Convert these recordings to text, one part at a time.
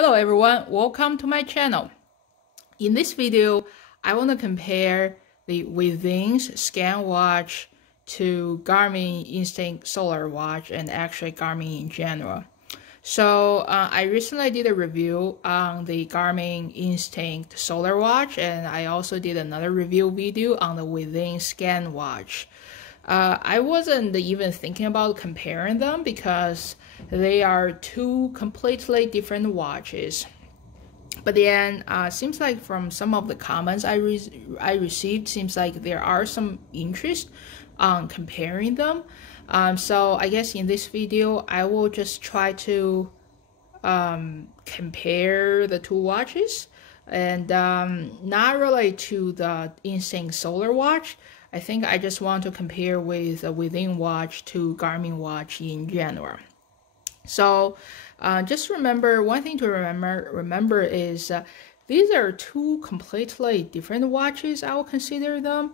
Hello everyone, welcome to my channel. In this video, I want to compare the Withings Scanwatch to Garmin Instinct Solar watch and actually Garmin in general. So I recently did a review on the Garmin Instinct Solar watch, and I also did another review video on the Withings Scanwatch. I wasn't even thinking about comparing them because they are two completely different watches. But then, seems like from some of the comments I received, seems like there are some interest on comparing them. So I guess in this video, I will just try to compare the two watches, and not really to the Instinct Solar watch. I think I just want to compare with a Withings watch to Garmin watch in general. So just remember, one thing to remember is these are two completely different watches, I will consider them.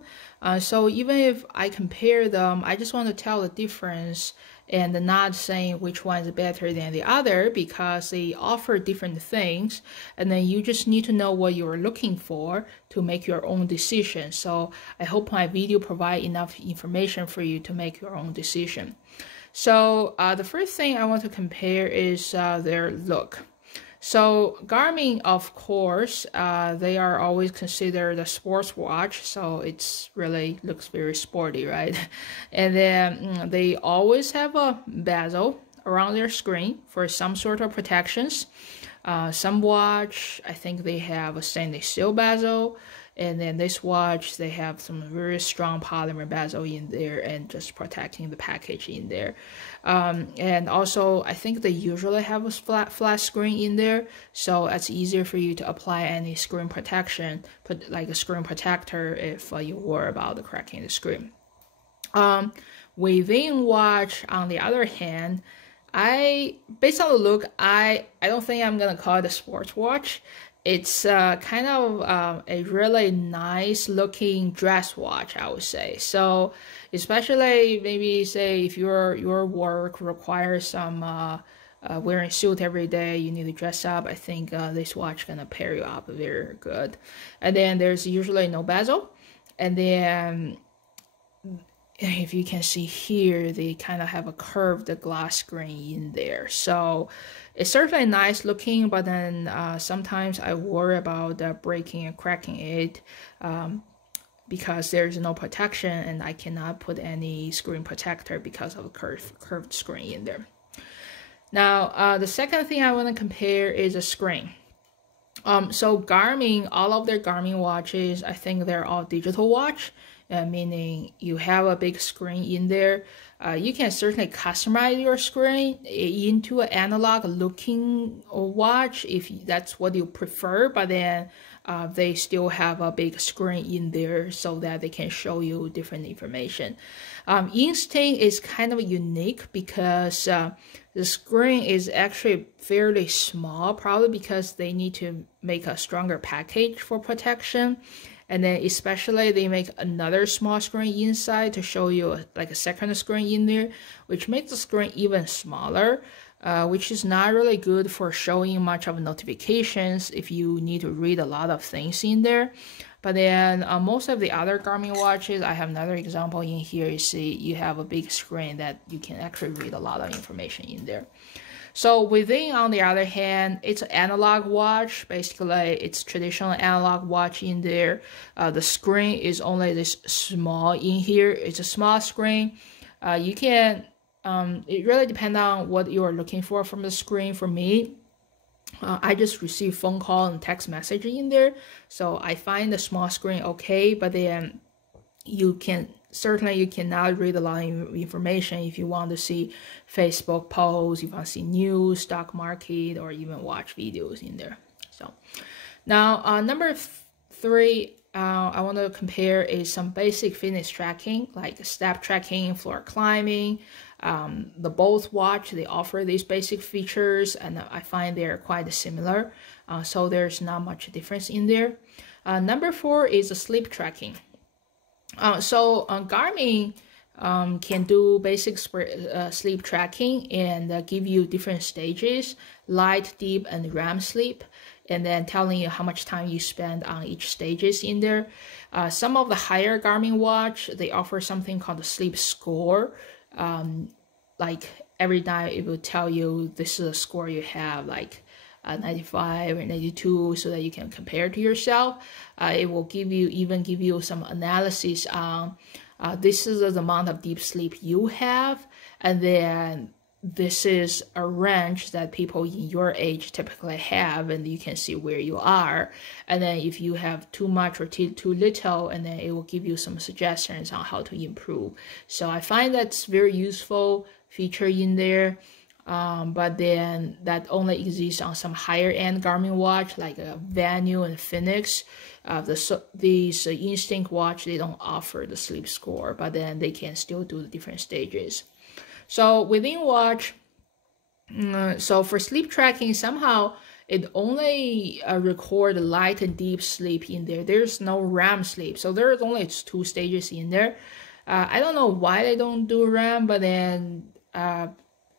So even if I compare them, I just want to tell the difference and not saying which one is better than the other, because they offer different things, and then you just need to know what you're looking for to make your own decision. So I hope my video provides enough information for you to make your own decision. So the first thing I want to compare is their look. So Garmin, of course, they are always considered a sports watch, so it's really looks very sporty, right? And then they always have a bezel around their screen for some sort of protections. Some watch, I think they have a stainless steel bezel, and then this watch, they have some very strong polymer bezel in there and just protecting the package in there. And also, I think they usually have a flat screen in there, so it's easier for you to apply any screen protection, like a screen protector, if you worry about cracking the screen. Withings watch, on the other hand, based on the look, I don't think I'm gonna call it a sports watch. It's kind of a really nice looking dress watch, I would say. So especially maybe say if your work requires some wearing a suit every day, you need to dress up, I think this watch gonna pair you up very good. And then there's usually no bezel, and then if you can see here, they kind of have a curved glass screen in there. So it's certainly nice looking, but then sometimes I worry about breaking and cracking it because there's no protection, and I cannot put any screen protector because of a curved screen in there. Now, the second thing I want to compare is a screen. So Garmin, all of their Garmin watches, I think they're all digital watch. Meaning you have a big screen in there. You can certainly customize your screen into an analog looking watch if that's what you prefer, but then they still have a big screen in there so that they can show you different information. Instinct is kind of unique because the screen is actually fairly small, probably because they need to make a stronger package for protection. And then especially they make another small screen inside to show you like a second screen in there, which makes the screen even smaller, which is not really good for showing much of notifications if you need to read a lot of things in there. But then most of the other Garmin watches, I have another example in here. You see you have a big screen that you can actually read a lot of information in there. So Withings, on the other hand, it's an analog watch. Basically, it's traditional analog watch in there. The screen is only this small in here. It's a small screen. You can, it really depends on what you are looking for from the screen. For me, I just receive phone call and text message in there. So I find the small screen okay, but then you cannot read a lot of information if you want to see Facebook posts, if you want to see news, stock market, or even watch videos in there. So now number 3 I want to compare is some basic fitness tracking, like step tracking, floor climbing. The both watch, they offer these basic features, and I find they're quite similar, so there's not much difference in there. Number 4 is sleep tracking. So Garmin, can do basic sleep tracking and give you different stages, light, deep, and REM sleep, and then telling you how much time you spend on each stages in there. Some of the higher Garmin watch, they offer something called the sleep score. Like every night it will tell you this is a score you have, like 95 or 92, so that you can compare to yourself. It will give you some analysis on this is the amount of deep sleep you have, and then this is a range that people in your age typically have, and you can see where you are. And then if you have too much or too little, and then it will give you some suggestions on how to improve. So I find that's very useful feature in there. But then that only exists on some higher end Garmin watch like Venue and Phoenix. These Instinct watch, they don't offer the sleep score, but then they can still do the different stages. So within watch, so for sleep tracking, somehow it only record light and deep sleep in there. There's no REM sleep, so there's only 2 stages in there. I don't know why they don't do REM, but then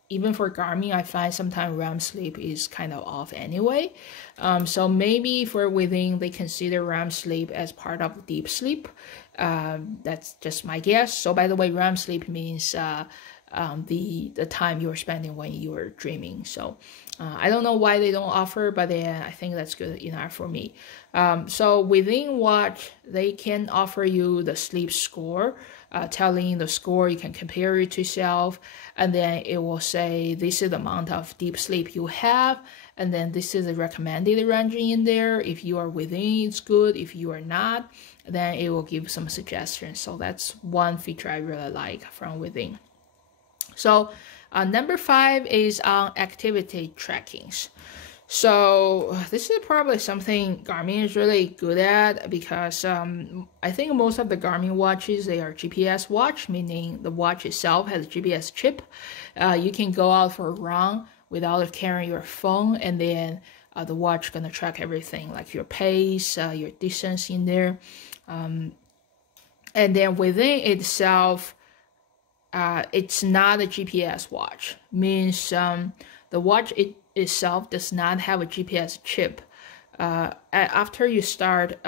even for Garmin, I find sometimes REM sleep is kind of off anyway. So maybe for Withings, they consider REM sleep as part of deep sleep. That's just my guess. So by the way, REM sleep means the time you're spending when you're dreaming. So I don't know why they don't offer, but then I think that's good enough for me. So within watch, they can offer you the sleep score, telling the score, you can compare it to yourself, and then it will say this is the amount of deep sleep you have, and then this is the recommended range in there. If you are within, it's good. If you are not, then it will give some suggestions. So that's one feature I really like from Withings. So number 5 is on activity trackings. So this is probably something Garmin is really good at, because I think most of the Garmin watches, they are GPS watch, meaning the watch itself has a GPS chip. You can go out for a run without carrying your phone, and then the watch gonna track everything, like your pace, your distance in there. And then within itself, it's not a GPS watch, means the watch itself does not have a GPS chip. After you start,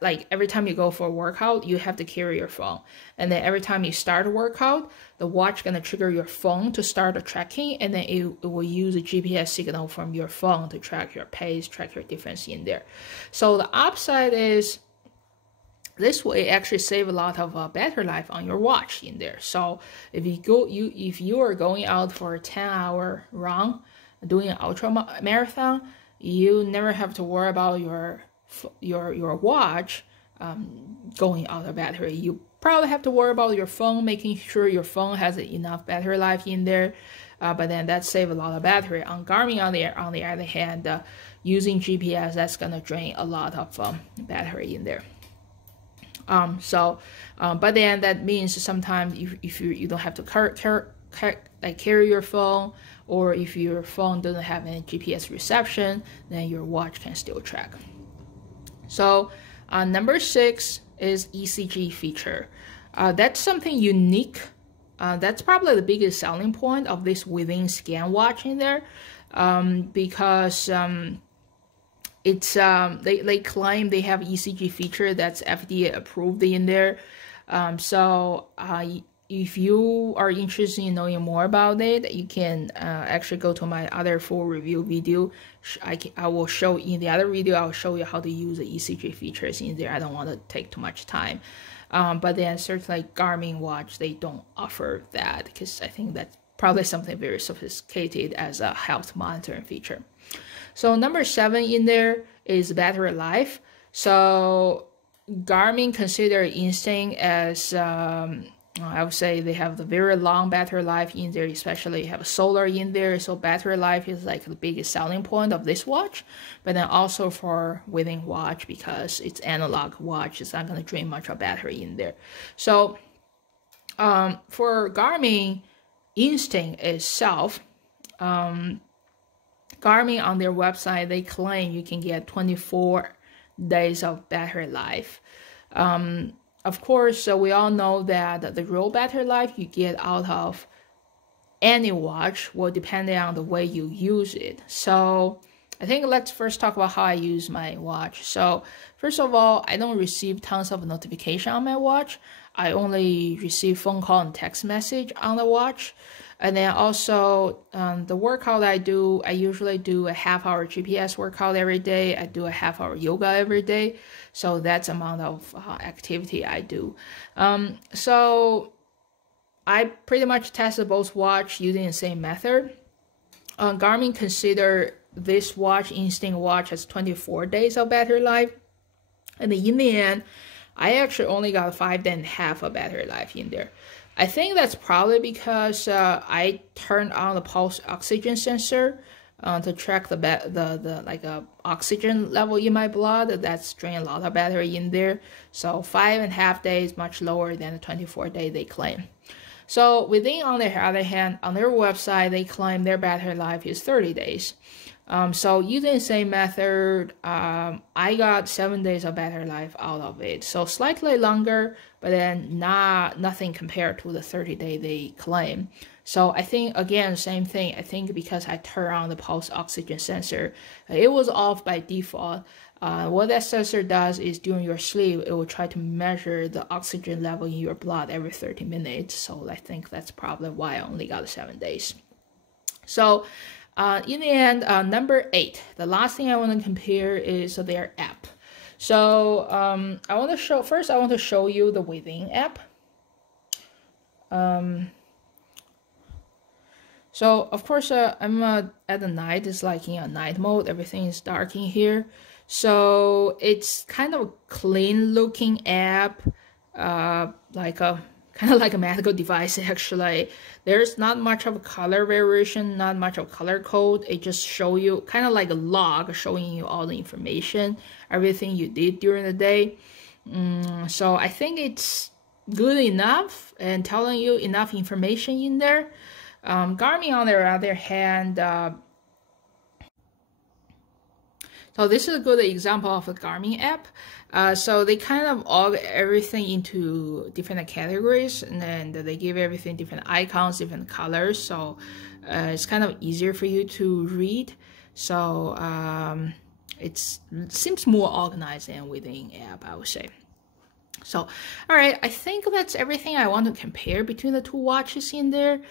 like every time you go for a workout, you have to carry your phone. And then every time you start a workout, the watch gonna trigger your phone to start the tracking, and then it will use a GPS signal from your phone to track your pace, track your difference in there. So the upside is, this will actually save a lot of battery life on your watch in there. So if you are going out for a 10-hour run, doing an ultra marathon, you never have to worry about your watch going out of battery. You probably have to worry about your phone, making sure your phone has enough battery life in there. But then that saves a lot of battery. On Garmin, on the other hand, using GPS, that's gonna drain a lot of battery in there. But then that means sometimes if you don't have to carry your phone, or if your phone doesn't have any GPS reception, then your watch can still track. So number 6 is ECG feature. That's something unique. That's probably the biggest selling point of this Withings Scanwatch in there, because it's they claim they have ECG feature that's FDA approved in there. So if you are interested in knowing more about it, you can actually go to my other full review video. I will show in the other video, I'll show you how to use the ECG features in there. I don't want to take too much time. But then certainly Garmin watch, they don't offer that, because I think that's probably something very sophisticated as a health monitoring feature. So number 7 in there is battery life. So Garmin consider Instinct as, I would say they have the very long battery life in there, especially have a solar in there. So battery life is like the biggest selling point of this watch. But then also for Withings watch, because it's analog watch, it's not going to drain much of battery in there. So for Garmin Instinct itself, Garmin on their website, they claim you can get 24 days of battery life. of course, we all know that the real battery life you get out of any watch will depend on the way you use it. So I think let's first talk about how I use my watch. So first of all, I don't receive tons of notification on my watch. I only receive phone call and text message on the watch. And then also the workout I do, I usually do a half-hour GPS workout every day. I do a half-hour yoga every day. So that's the amount of activity I do. So I pretty much tested both watch using the same method. Garmin consider this watch, Instinct Watch, as 24 days of battery life. And in the end, I actually only got 5.5 of battery life in there. I think that's probably because I turned on the pulse oxygen sensor to track the oxygen level in my blood. That's draining a lot of battery in there. So 5.5 days, much lower than the 24-day they claim. So Withings, on the other hand, on their website, they claim their battery life is 30 days. So using the same method, I got 7 days of battery life out of it. So slightly longer, but then nothing compared to the 30-day they claim. So I think, again, same thing. I think because I turned on the pulse oxygen sensor, it was off by default. What that sensor does is during your sleep, it will try to measure the oxygen level in your blood every 30 minutes. So I think that's probably why I only got 7 days. So in the end, number 8, the last thing I want to compare is their app. So I want to show you the Withings app. So of course I'm at the night. It's like in a night mode. Everything is dark in here. So it's kind of a clean looking app, kind of like a medical device actually. There's not much of a color variation, not much of color code. It just show you kind of like a log showing you all the information, everything you did during the day. So I think it's good enough and telling you enough information in there. Garmin, on the other hand, so this is a good example of a Garmin app. So they kind of all everything into different categories, and then they give everything different icons, different colors. So it's kind of easier for you to read. So it seems more organized than Withings app, I would say. So, all right, I think that's everything I want to compare between the two watches in there.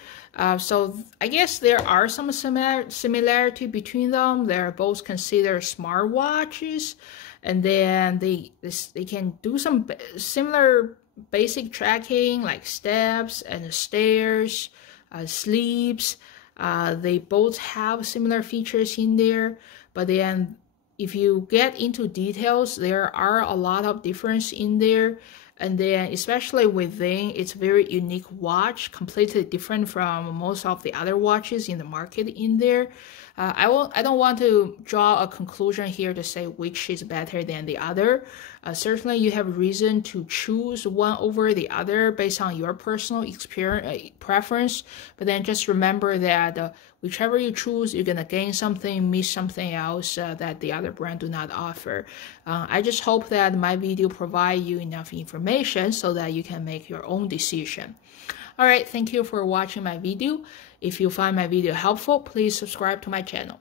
So I guess there are some similarity between them. They're both considered smart watches, and then they can do some similar basic tracking like steps and stairs, sleeps. They both have similar features in there, but then if you get into details, there are a lot of difference in there. And then especially Withings, it's a very unique watch, completely different from most of the other watches in the market in there. I don't want to draw a conclusion here to say which is better than the other. Certainly you have reason to choose one over the other based on your personal experience, preference, but then just remember that whichever you choose, you're gonna gain something, miss something else that the other brand do not offer. I just hope that my video provide you enough information so that you can make your own decision. Alright, thank you for watching my video. If you find my video helpful, please subscribe to my channel.